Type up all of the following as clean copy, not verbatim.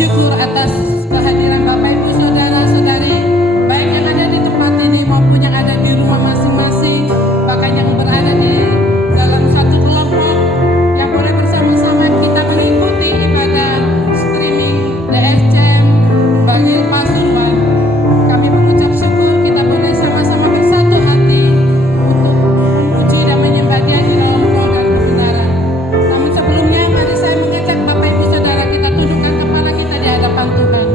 bersyukur atas kehadiran Bapak Ibu Saudara-saudari, baik yang ada di tempat ini maupun yang ada di rumah masing-masing, bahkan yang berada di dalam satu kelompok yang boleh bersama-sama kita mengikuti ibadah streaming DSCM bagi Pasuruan. Kami mengucap syukur kita boleh sama-sama bersatu hati untuk memuji dan menyembah Dia di dalam roh dan kebenaran. Namun sebelumnya mari saya mengajak Bapak Ibu Saudara kita tundukkan kepala kita di hadapan Tuhan.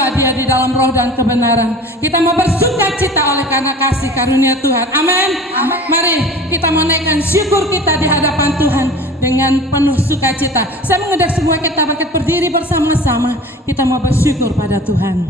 menyembah Dia di dalam roh dan kebenaran. Kita mau bersuka cita oleh karena kasih karunia Tuhan. Amin. Mari kita menaikkan syukur kita di hadapan Tuhan dengan penuh sukacita. Saya mengundang semua kita bangkit berdiri bersama-sama. Kita mau bersyukur pada Tuhan.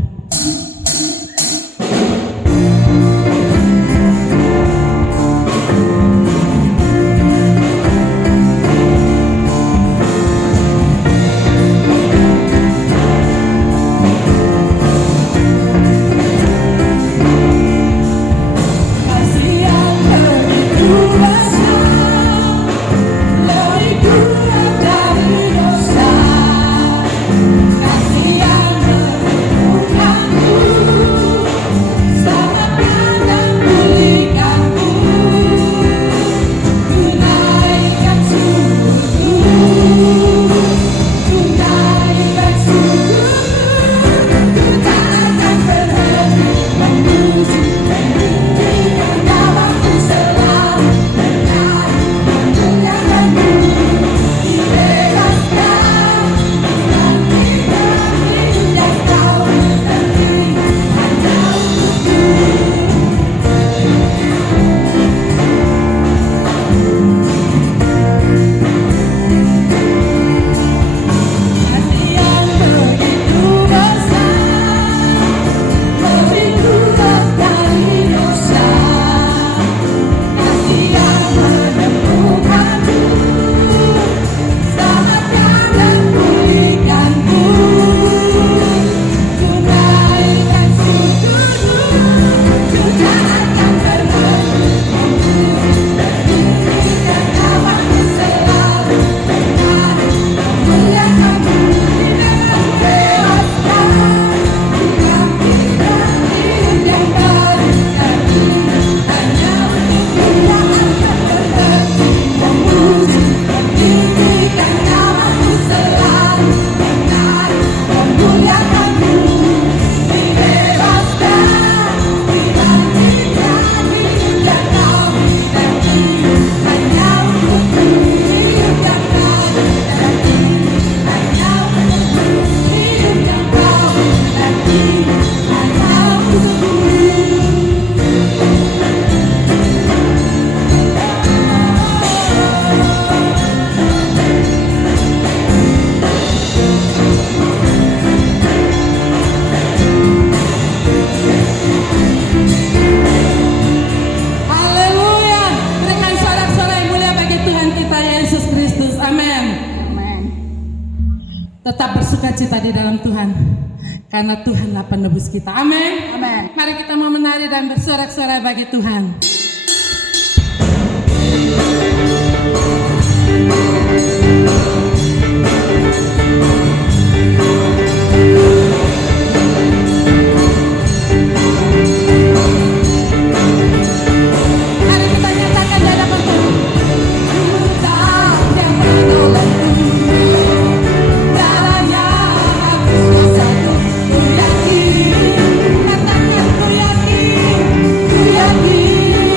Sukacita di dalam Tuhan, karena Tuhanlah penebus kita. Amin. Mari kita mau menari dan bersorak-sorai bagi Tuhan. Ku yakin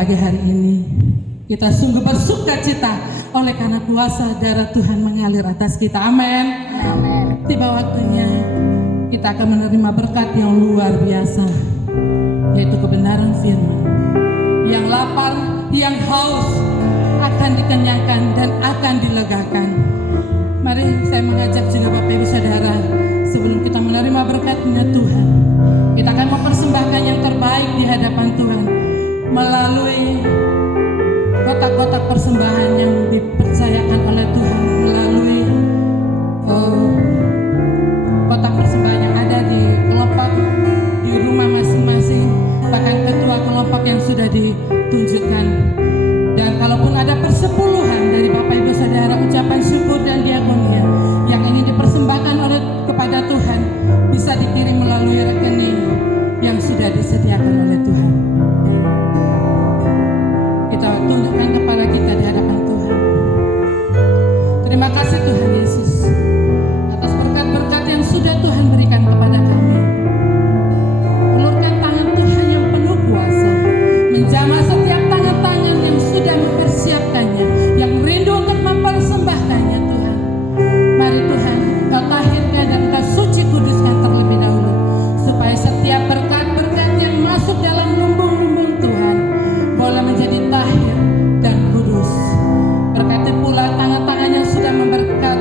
pagi hari ini kita sungguh bersuka cita oleh karena kuasa darah Tuhan mengalir atas kita. Amin. Tiba waktunya kita akan menerima berkat yang luar biasa, yaitu kebenaran firman. Yang lapar, yang haus akan dikenyangkan dan akan dilegakan. Mari saya mengajak juga Bapak Ibu Saudara, sebelum kita menerima berkat-Nya Tuhan, kita akan mempersembahkan yang terbaik di hadapan Tuhan melalui kotak-kotak persembahan yang dipercayakan oleh Tuhan, melalui kotak persembahan yang ada di kelompok di rumah masing-masing, bahkan ketua kelompok yang sudah ditunjukkan. Dan kalaupun ada persepuluhan dari Bapak Ibu Saudara, ucapan syukur dan diakonia yang ingin dipersembahkan kepada Tuhan, bisa dikirim melalui rekening yang sudah disediakan oleh Tuhan. Kita tunjukkan kepada kita di hadapan Tuhan. Terima kasih Tuhan Yesus atas berkat-berkat yang sudah Tuhan berikan kepada kami. Ulurkan tangan Tuhan yang penuh kuasa, menjamah setiap tangan-tangan yang sudah mempersiapkannya, yang rindu untuk mempersembahkannya Tuhan. Mari Tuhan, Kau tahirkan dan Kau suci kuduskan terlebih dahulu, supaya setiap berkat-berkat yang masuk dalam lumbung-lumbung Tuhan boleh menjadi tahir dan kudus. Berkati pula tangan-tangan yang sudah memberkati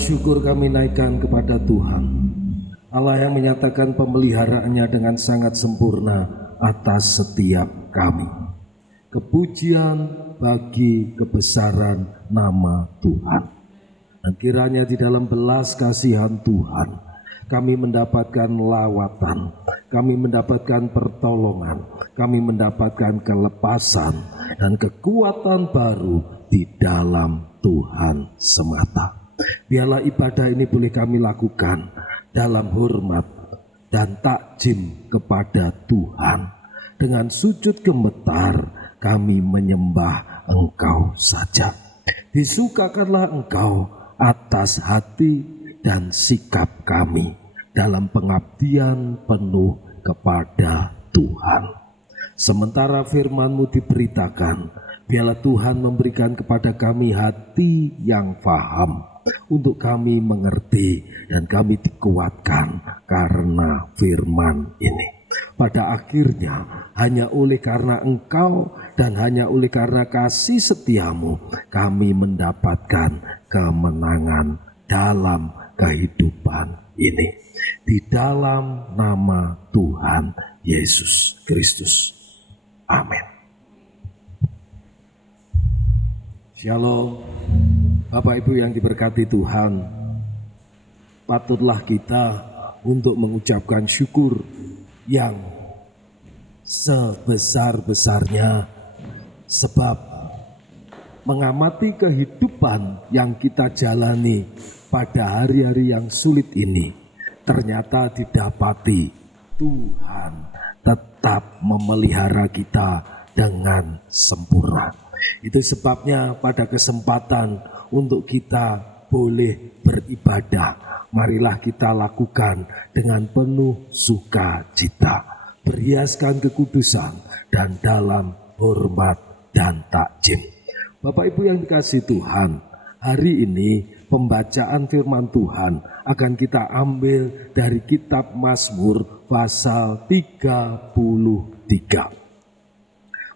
syukur kami naikkan kepada Tuhan, Allah yang menyatakan pemeliharaannya dengan sangat sempurna atas setiap kami. Kepujian bagi kebesaran nama Tuhan. Dan kiranya di dalam belas kasihan Tuhan kami mendapatkan lawatan, kami mendapatkan pertolongan, kami mendapatkan kelepasan dan kekuatan baru di dalam Tuhan semata. Biarlah ibadah ini boleh kami lakukan dalam hormat dan takjim kepada Tuhan. Dengan sujud gemetar kami menyembah Engkau saja. Disukakanlah Engkau atas hati dan sikap kami dalam pengabdian penuh kepada Tuhan. Sementara firman-Mu diberitakan, biarlah Tuhan memberikan kepada kami hati yang faham untuk kami mengerti dan kami dikuatkan karena firman ini. Pada akhirnya hanya oleh karena Engkau dan hanya oleh karena kasih setiamu kami mendapatkan kemenangan dalam kehidupan ini. Di dalam nama Tuhan Yesus Kristus. Amin. Shalom. Bapak Ibu yang diberkati Tuhan, patutlah kita untuk mengucapkan syukur yang sebesar-besarnya, sebab mengamati kehidupan yang kita jalani pada hari-hari yang sulit ini, ternyata didapati Tuhan tetap memelihara kita dengan sempurna. Itu sebabnya pada kesempatan untuk kita boleh beribadah, marilah kita lakukan dengan penuh sukacita, berhiaskan kekudusan dan dalam hormat dan takjim. Bapak Ibu yang dikasihi Tuhan, hari ini pembacaan firman Tuhan akan kita ambil dari kitab Mazmur pasal 33.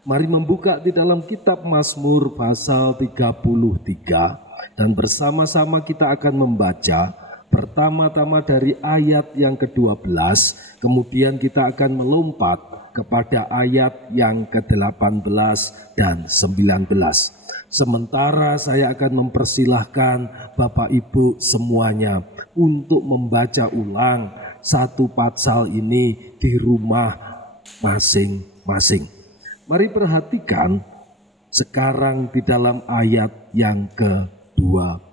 Mari membuka di dalam kitab Mazmur pasal 33 dan bersama-sama kita akan membaca pertama-tama dari ayat yang ke-12, kemudian kita akan melompat kepada ayat yang ke-18 dan 19. Sementara saya akan mempersilahkan Bapak Ibu semuanya untuk membaca ulang satu pasal ini di rumah masing-masing. Mari perhatikan sekarang di dalam ayat yang ke-12.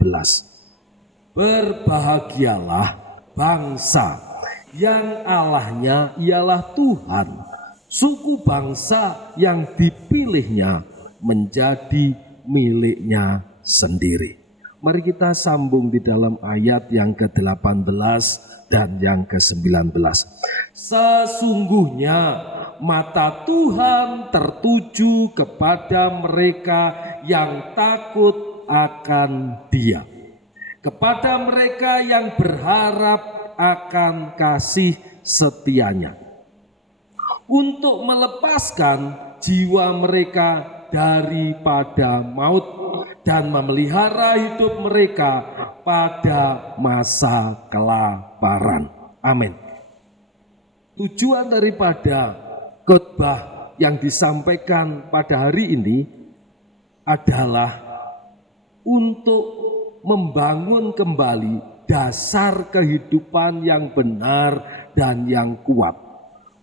Berbahagialah bangsa yang Allahnya ialah Tuhan, suku bangsa yang dipilihnya menjadi miliknya sendiri. Mari kita sambung di dalam ayat yang ke-18 dan yang ke-19. Sesungguhnya mata Tuhan tertuju kepada mereka yang takut akan Dia, kepada mereka yang berharap akan kasih setianya, untuk melepaskan jiwa mereka daripada maut dan memelihara hidup mereka pada masa kelaparan. Amin. Tujuan daripada khotbah yang disampaikan pada hari ini adalah untuk membangun kembali dasar kehidupan yang benar dan yang kuat,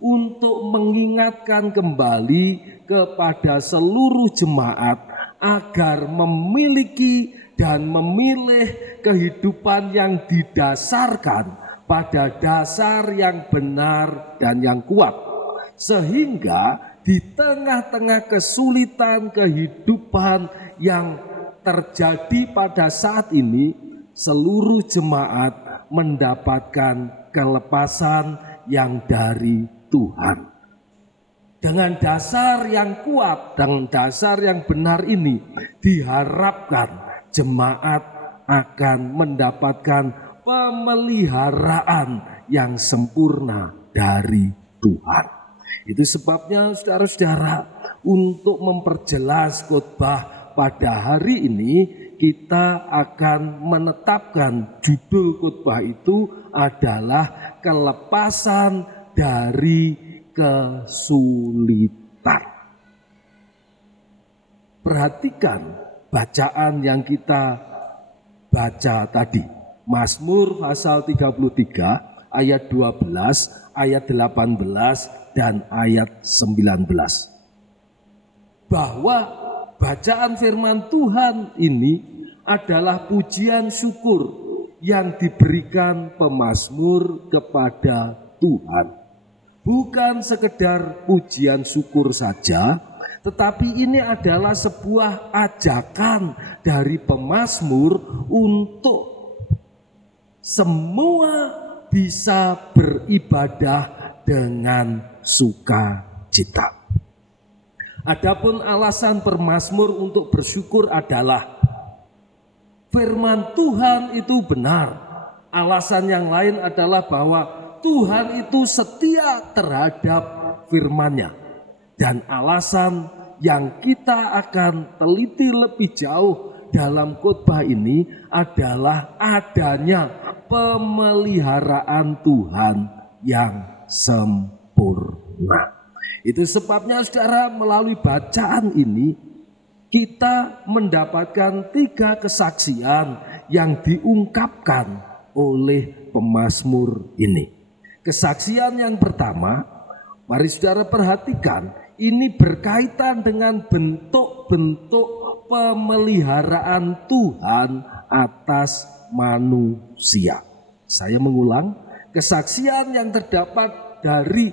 untuk mengingatkan kembali kepada seluruh jemaat agar memiliki dan memilih kehidupan yang didasarkan pada dasar yang benar dan yang kuat, sehingga di tengah-tengah kesulitan kehidupan yang terjadi pada saat ini, seluruh jemaat mendapatkan kelepasan yang dari Tuhan. Dengan dasar yang kuat, dengan dasar yang benar ini, diharapkan jemaat akan mendapatkan pemeliharaan yang sempurna dari Tuhan. Itu sebabnya saudara-saudara, untuk memperjelas khotbah pada hari ini, kita akan menetapkan judul khotbah itu adalah kelepasan dari kesulitan. Perhatikan bacaan yang kita baca tadi. Mazmur pasal 33 ayat 12, ayat 18 dan ayat 19. Bahwa bacaan firman Tuhan ini adalah pujian syukur yang diberikan pemazmur kepada Tuhan. Bukan sekedar pujian syukur saja, tetapi ini adalah sebuah ajakan dari pemazmur untuk semua bisa beribadah dengan sukacita. Adapun alasan pemazmur untuk bersyukur adalah firman Tuhan itu benar. Alasan yang lain adalah bahwa Tuhan itu setia terhadap firman-Nya. Dan alasan yang kita akan teliti lebih jauh dalam khotbah ini adalah adanya pemeliharaan Tuhan yang sempurna. Itu sebabnya saudara, melalui bacaan ini kita mendapatkan 3 kesaksian yang diungkapkan oleh pemazmur ini. Kesaksian yang pertama, mari saudara perhatikan, ini berkaitan dengan bentuk-bentuk pemeliharaan Tuhan atas manusia. Saya mengulang, kesaksian yang terdapat dari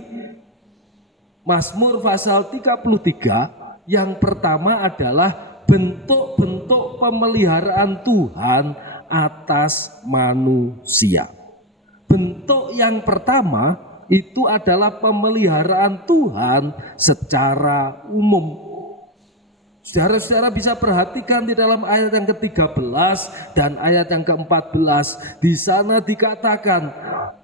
Mazmur pasal 33 yang pertama adalah bentuk-bentuk pemeliharaan Tuhan atas manusia. Bentuk yang pertama itu adalah pemeliharaan Tuhan secara umum. Saudara-saudara bisa perhatikan di dalam ayat yang ke-13 dan ayat yang ke-14. Di sana dikatakan,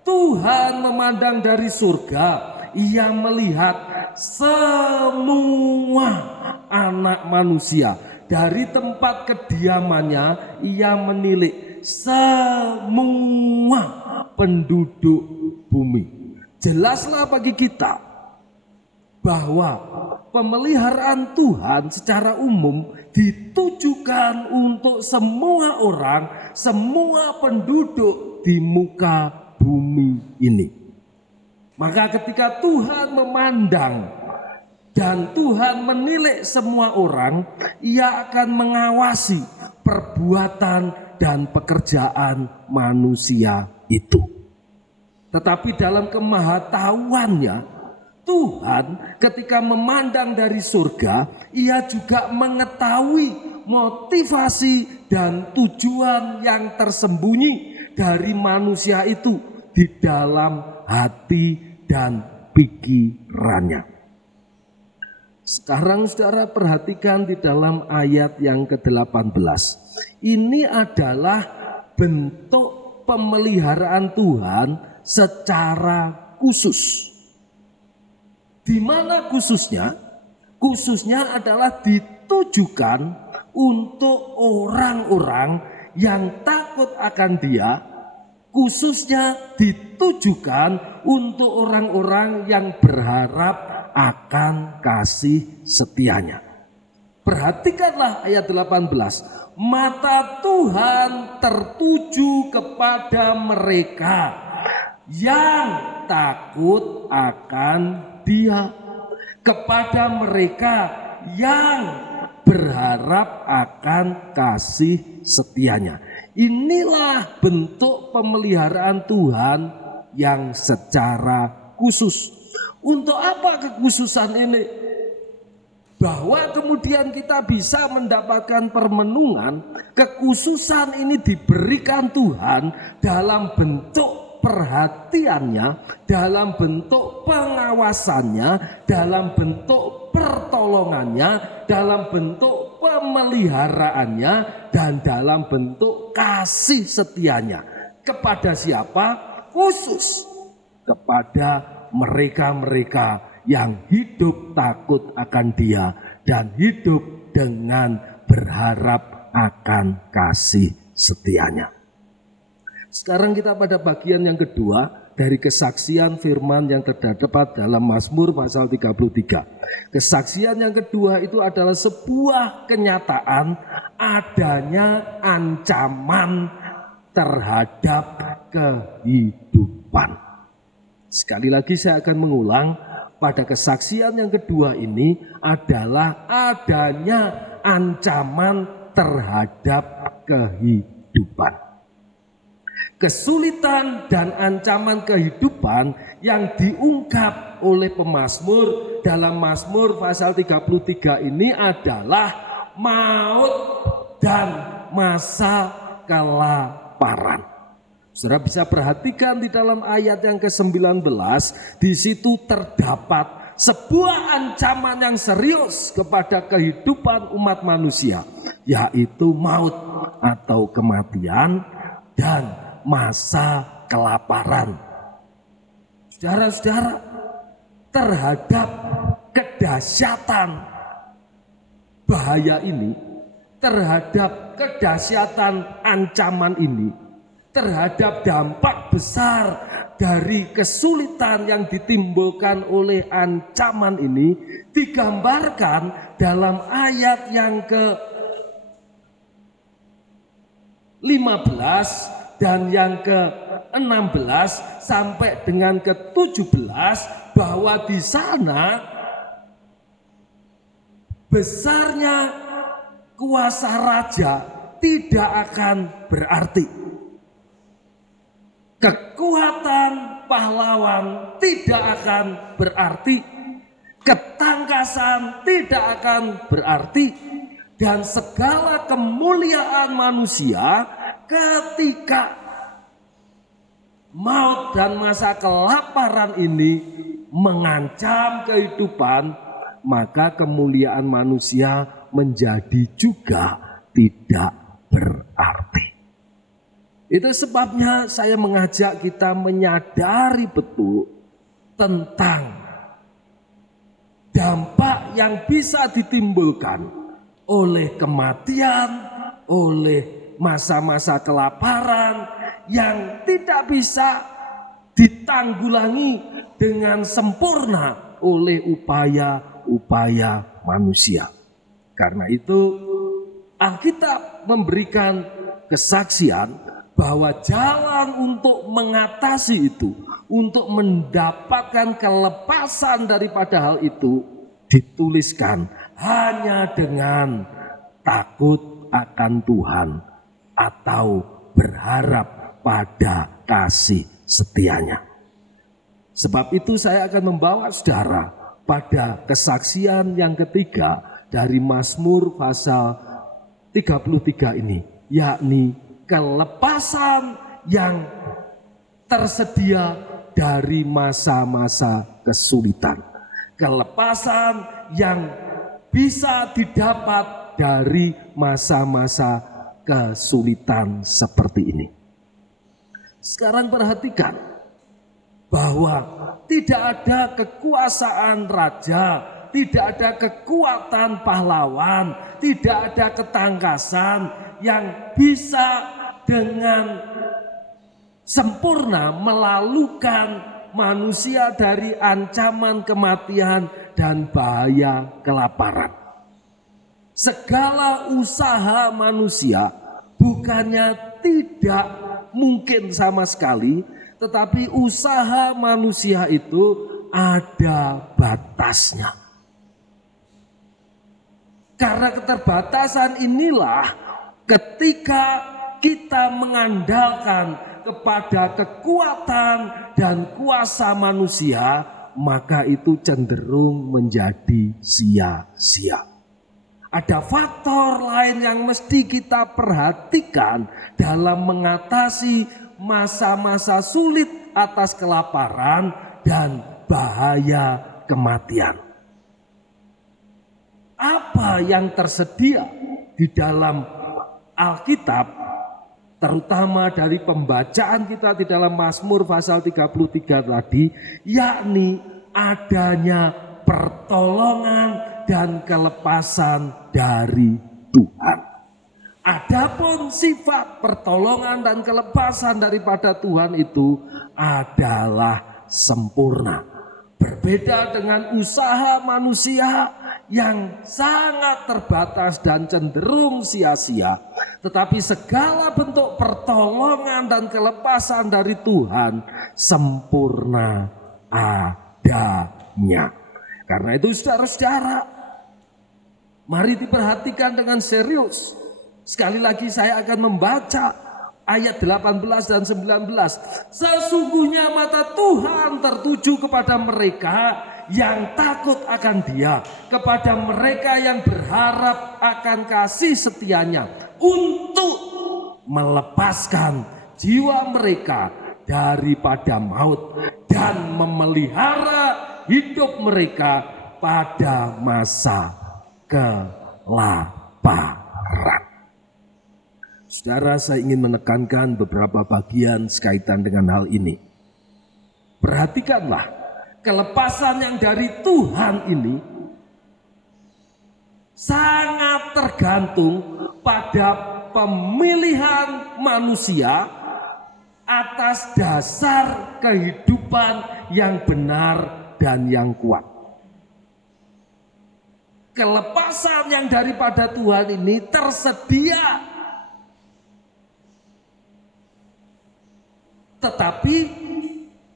Tuhan memandang dari surga, Ia melihat semua anak manusia. Dari tempat kediamannya, Ia menilik semua penduduk bumi. Jelaslah bagi kita bahwa pemeliharaan Tuhan secara umum ditujukan untuk semua orang, semua penduduk di muka bumi ini. Maka ketika Tuhan memandang dan Tuhan menilik semua orang, Ia akan mengawasi perbuatan dan pekerjaan manusia itu. Tetapi dalam kemahatauannya, Tuhan ketika memandang dari surga, Ia juga mengetahui motivasi dan tujuan yang tersembunyi dari manusia itu di dalam hati dan pikirannya. Sekarang saudara perhatikan di dalam ayat yang ke-18. Ini adalah bentuk pemeliharaan Tuhan secara khusus. Di mana khususnya? Khususnya adalah ditujukan untuk orang-orang yang takut akan Dia. Khususnya ditujukan untuk orang-orang yang berharap akan kasih setianya. Perhatikanlah ayat 18. Mata Tuhan tertuju kepada mereka yang takut akan Dia, kepada mereka yang berharap akan kasih setianya. Inilah bentuk pemeliharaan Tuhan yang secara khusus. Untuk apa kekhususan ini? Bahwa kemudian kita bisa mendapatkan permenungan, kekhususan ini diberikan Tuhan dalam bentuk perhatiannya, dalam bentuk pengawasannya, dalam bentuk pertolongannya, dalam bentuk pemeliharaannya, dan dalam bentuk kasih setianya. Kepada siapa? Khusus kepada mereka-mereka yang hidup takut akan Dia dan hidup dengan berharap akan kasih setianya. Sekarang kita pada bagian yang kedua dari kesaksian firman yang terdapat dalam Mazmur pasal 33. Kesaksian yang kedua itu adalah sebuah kenyataan adanya ancaman terhadap kehidupan. Sekali lagi saya akan mengulang, pada kesaksian yang kedua ini adalah adanya ancaman terhadap kehidupan. Kesulitan dan ancaman kehidupan yang diungkap oleh pemazmur dalam Mazmur pasal 33 ini adalah maut dan masa kelaparan. Saudara bisa perhatikan di dalam ayat yang ke-19, di situ terdapat sebuah ancaman yang serius kepada kehidupan umat manusia, yaitu maut atau kematian dan masa kelaparan. Saudara-saudara, terhadap kedahsyatan bahaya ini, terhadap kedahsyatan ancaman ini, terhadap dampak besar dari kesulitan yang ditimbulkan oleh ancaman ini digambarkan dalam ayat yang ke-15 dan yang ke-16 sampai dengan ke-17, bahwa di sana besarnya kuasa raja tidak akan berarti. Kekuatan pahlawan tidak akan berarti, ketangkasan tidak akan berarti, dan segala kemuliaan manusia ketika maut dan masa kelaparan ini mengancam kehidupan, maka kemuliaan manusia menjadi juga tidak berarti. Itu sebabnya saya mengajak kita menyadari betul tentang dampak yang bisa ditimbulkan oleh kematian, oleh masa-masa kelaparan yang tidak bisa ditanggulangi dengan sempurna oleh upaya-upaya manusia. Karena itu Alkitab memberikan kesaksian bahwa jalan untuk mengatasi itu, untuk mendapatkan kelepasan daripada hal itu, dituliskan hanya dengan takut akan Tuhan atau berharap pada kasih setianya. Sebab itu saya akan membawa saudara pada kesaksian yang ketiga dari Mazmur pasal 33 ini, yakni kelepasan yang tersedia dari masa-masa kesulitan. Kelepasan yang bisa didapat dari masa-masa kesulitan seperti ini. Sekarang perhatikan bahwa tidak ada kekuasaan raja, tidak ada kekuatan pahlawan, tidak ada ketangkasan yang bisa dengan sempurna melalukan manusia dari ancaman kematian dan bahaya kelaparan. Segala usaha manusia bukannya tidak mungkin sama sekali, tetapi usaha manusia itu ada batasnya. Karena keterbatasan inilah ketika kita mengandalkan kepada kekuatan dan kuasa manusia, maka itu cenderung menjadi sia-sia. Ada faktor lain yang mesti kita perhatikan dalam mengatasi masa-masa sulit atas kelaparan dan bahaya kematian. Apa yang tersedia di dalam Alkitab, terutama dari pembacaan kita di dalam Mazmur pasal 33 tadi, yakni adanya pertolongan dan kelepasan dari Tuhan. Adapun sifat pertolongan dan kelepasan daripada Tuhan itu adalah sempurna. Berbeda dengan usaha manusia yang sangat terbatas dan cenderung sia-sia. Tetapi segala bentuk pertolongan dan kelepasan dari Tuhan sempurna adanya. Karena itu saudara-saudara, mari diperhatikan dengan serius. Sekali lagi saya akan membaca ayat 18 dan 19. Sesungguhnya mata Tuhan tertuju kepada mereka yang takut akan Dia, kepada mereka yang berharap akan kasih setianya, untuk melepaskan jiwa mereka daripada maut dan memelihara hidup mereka pada masa kelaparan. Saudara, saya ingin menekankan beberapa bagian sekaitan dengan hal ini. Perhatikanlah, kelepasan yang dari Tuhan ini sangat tergantung pada pemilihan manusia atas dasar kehidupan yang benar dan yang kuat. Kelepasan yang daripada Tuhan ini tersedia, tetapi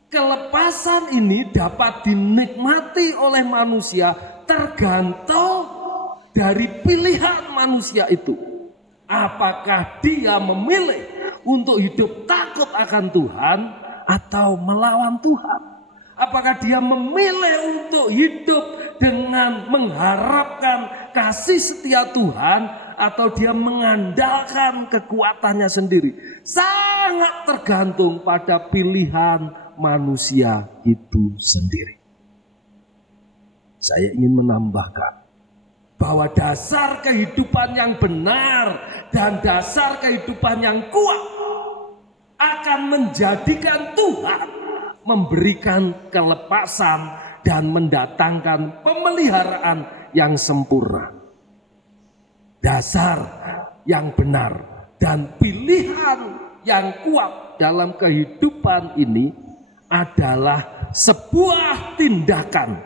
kelepasan ini dapat dinikmati oleh manusia tergantung dari pilihan manusia itu. Apakah dia memilih untuk hidup takut akan Tuhan atau melawan Tuhan? Apakah dia memilih untuk hidup dengan mengharapkan kasih setia Tuhan, atau dia mengandalkan kekuatannya sendiri? Sangat tergantung pada pilihan manusia itu sendiri. Saya ingin menambahkan bahwa dasar kehidupan yang benar dan dasar kehidupan yang kuat akan menjadikan Tuhan memberikan kelepasan dan mendatangkan pemeliharaan yang sempurna. Dasar yang benar dan pilihan yang kuat dalam kehidupan ini adalah sebuah tindakan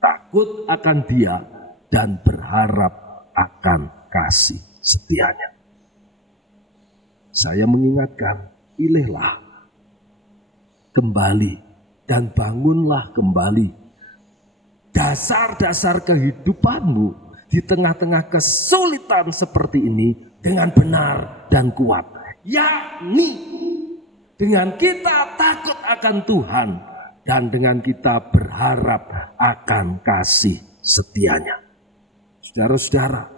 takut akan Dia dan berharap akan kasih setianya. Saya mengingatkan, pilihlah kembali dan bangunlah kembali dasar-dasar kehidupanmu di tengah-tengah kesulitan seperti ini dengan benar dan kuat, yakni dengan kita takut akan Tuhan dan dengan kita berharap akan kasih setianya. Saudara-saudara,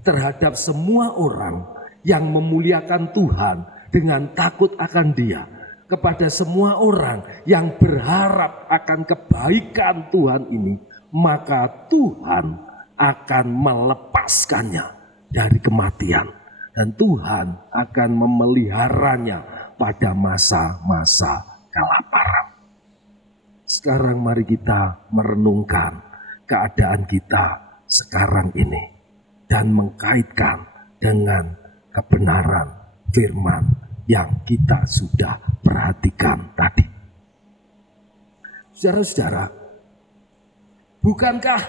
terhadap semua orang yang memuliakan Tuhan dengan takut akan Dia, kepada semua orang yang berharap akan kebaikan Tuhan ini, maka Tuhan akan melepaskannya dari kematian dan Tuhan akan memeliharanya pada masa-masa kelaparan. Sekarang mari kita merenungkan keadaan kita sekarang ini dan mengkaitkan dengan kebenaran firman yang kita sudah perhatikan tadi. Saudara-saudara, bukankah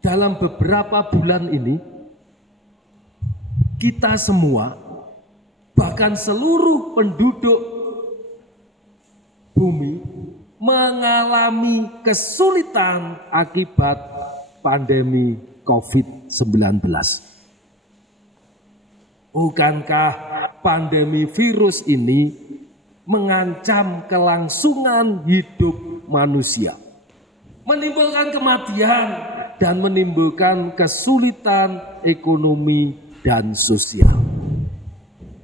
dalam beberapa bulan ini kita semua, bahkan seluruh penduduk bumi, mengalami kesulitan akibat pandemi COVID-19? Bukankah pandemi virus ini mengancam kelangsungan hidup manusia, menimbulkan kematian dan menimbulkan kesulitan ekonomi dan sosial?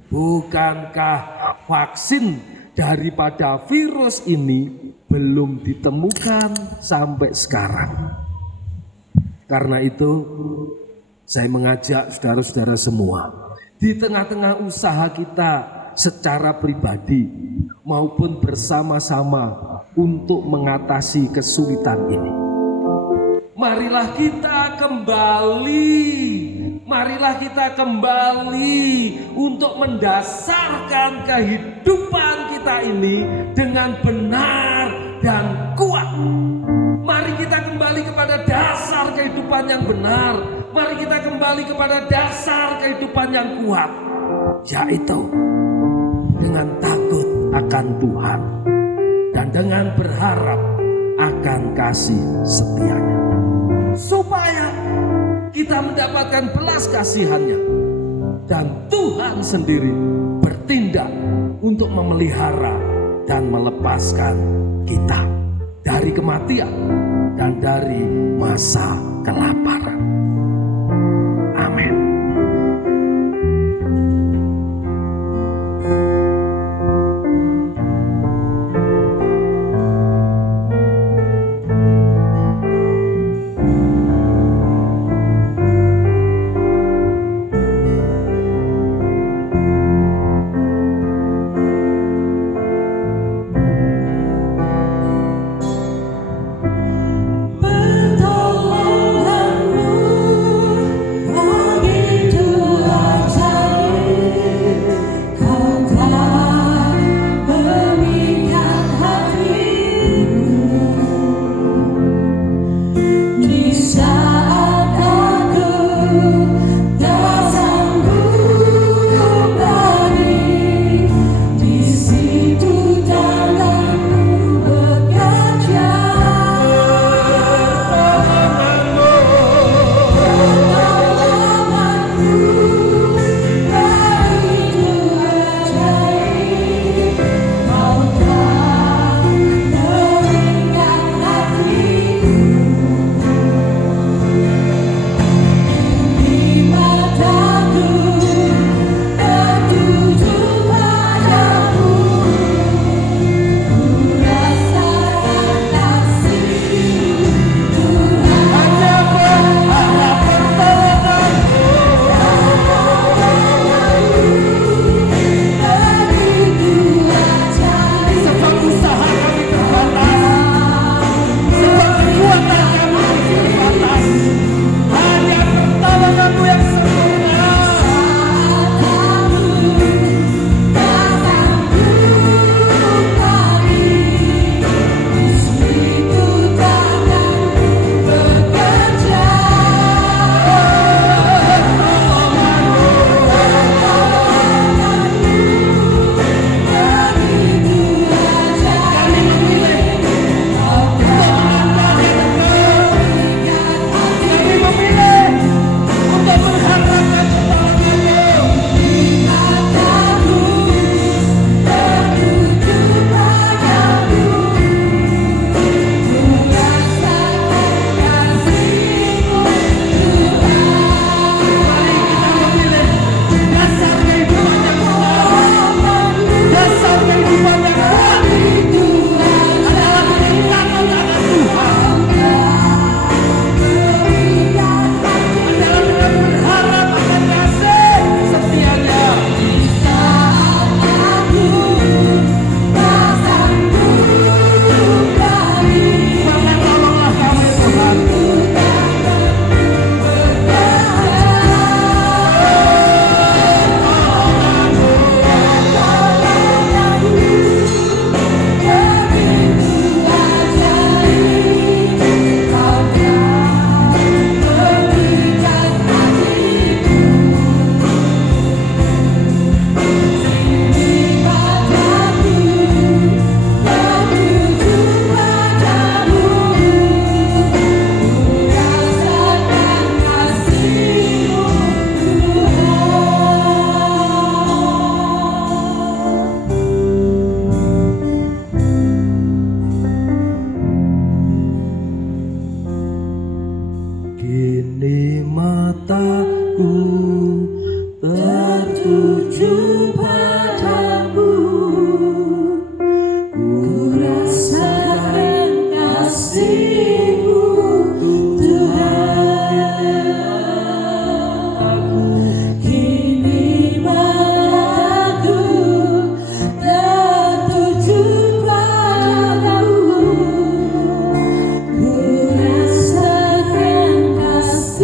Bukankah vaksin daripada virus ini belum ditemukan sampai sekarang? Karena itu saya mengajak saudara-saudara semua, di tengah-tengah usaha kita secara pribadi maupun bersama-sama untuk mengatasi kesulitan ini, marilah kita kembali marilah kita kembali untuk mendasarkan kehidupan kita ini dengan benar dan kuat. Mari kita kembali kepada dasar kehidupan yang benar. Mari kita kembali kepada dasar kehidupan yang kuat, yaitu dengan takut akan Tuhan dan dengan berharap akan kasih setianya, supaya kita mendapatkan belas kasihannya dan Tuhan sendiri bertindak untuk memelihara dan melepaskan kita dari kematian dan dari masa kelaparan. Amin.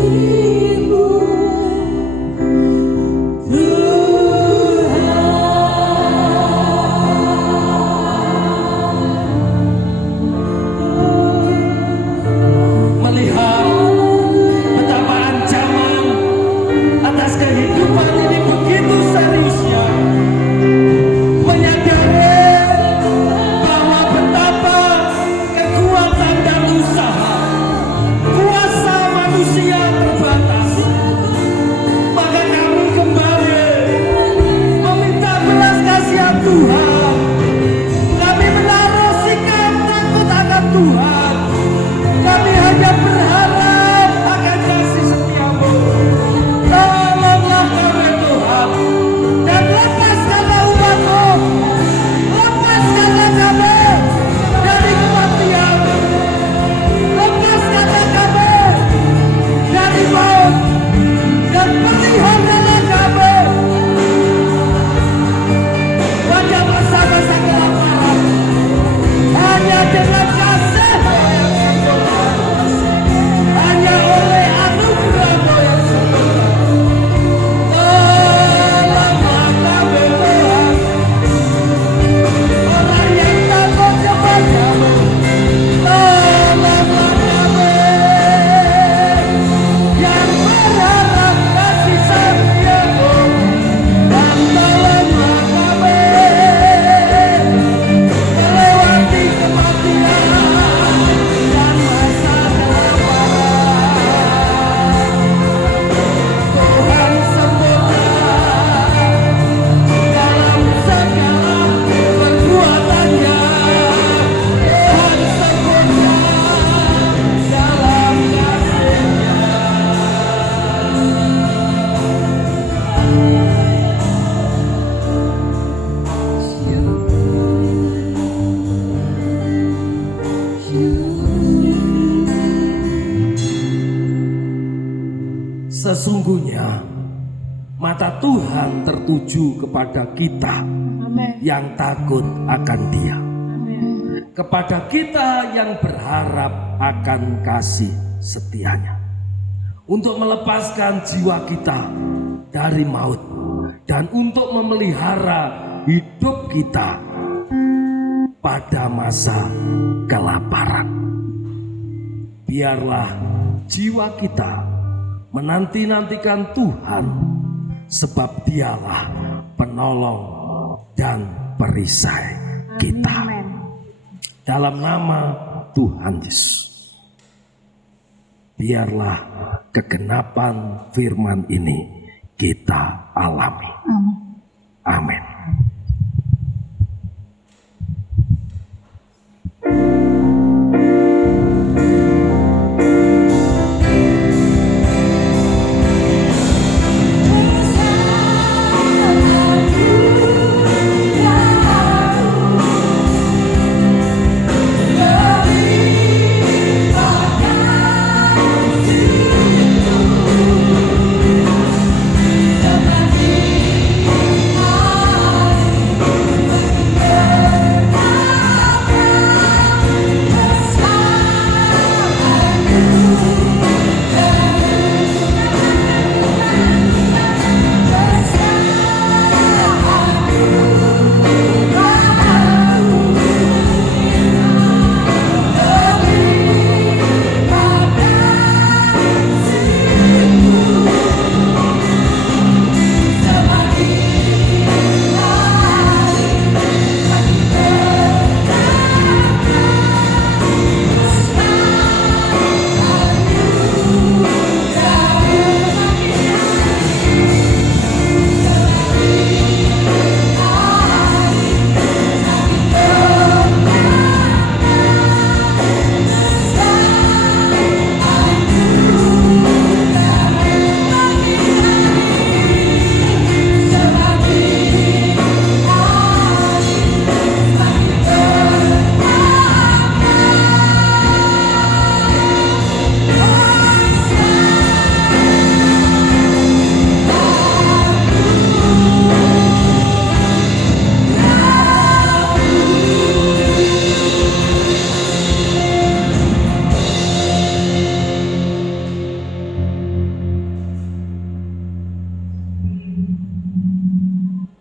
Kasih-Mu Sesungguhnya mata Tuhan tertuju kepada kita yang takut akan Dia, kepada kita yang berharap akan kasih setianya, untuk melepaskan jiwa kita dari maut dan untuk memelihara hidup kita pada masa kelaparan. Biarlah jiwa kita menanti-nantikan Tuhan, sebab Dialah penolong dan perisai kita. Dalam nama Tuhan Yesus, biarlah kegenapan firman ini kita alami. Amin.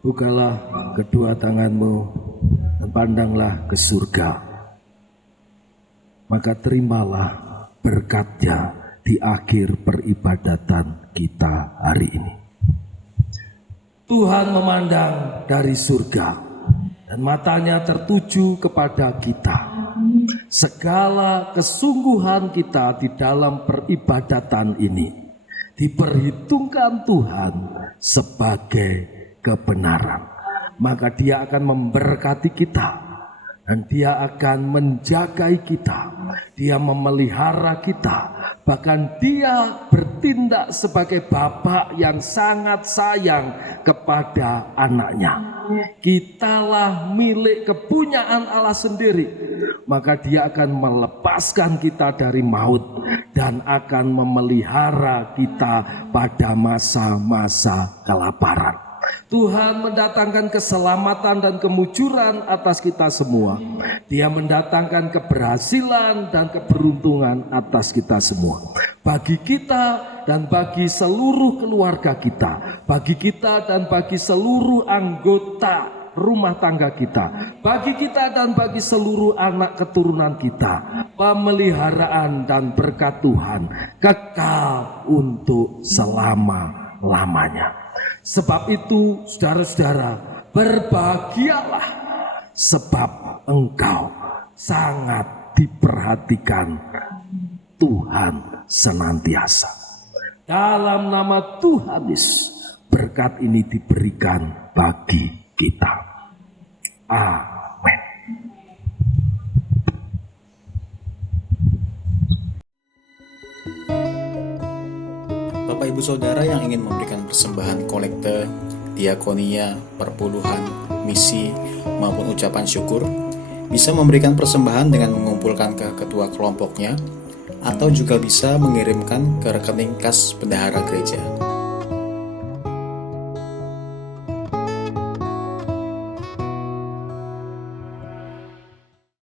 Bukalah kedua tanganmu dan pandanglah ke surga. Maka terimalah berkatnya di akhir peribadatan kita hari ini. Tuhan memandang dari surga dan matanya tertuju kepada kita. Segala kesungguhan kita di dalam peribadatan ini diperhitungkan Tuhan sebagai kebenaran. Maka Dia akan memberkati kita dan Dia akan menjagai kita. Dia memelihara kita. Bahkan Dia bertindak sebagai Bapa yang sangat sayang kepada anaknya. Kitalah milik kepunyaan Allah sendiri. Maka Dia akan melepaskan kita dari maut dan akan memelihara kita pada masa-masa kelaparan. Tuhan mendatangkan keselamatan dan kemujuran atas kita semua. Dia mendatangkan keberhasilan dan keberuntungan atas kita semua. Bagi kita dan bagi seluruh keluarga kita. Bagi kita dan bagi seluruh anggota rumah tangga kita. Bagi kita dan bagi seluruh anak keturunan kita. Pemeliharaan dan berkat Tuhan kekal untuk selama-lamanya. Sebab itu saudara-saudara, berbahagialah sebab engkau sangat diperhatikan Tuhan senantiasa. Dalam nama Tuhan Yesus, berkat ini diberikan bagi kita. Amin. Bapak Ibu Saudara yang ingin memberikan persembahan kolekte, diakonia, perpuluhan, misi, maupun ucapan syukur, bisa memberikan persembahan dengan mengumpulkan ke ketua kelompoknya atau juga bisa mengirimkan ke rekening kas bendahara gereja.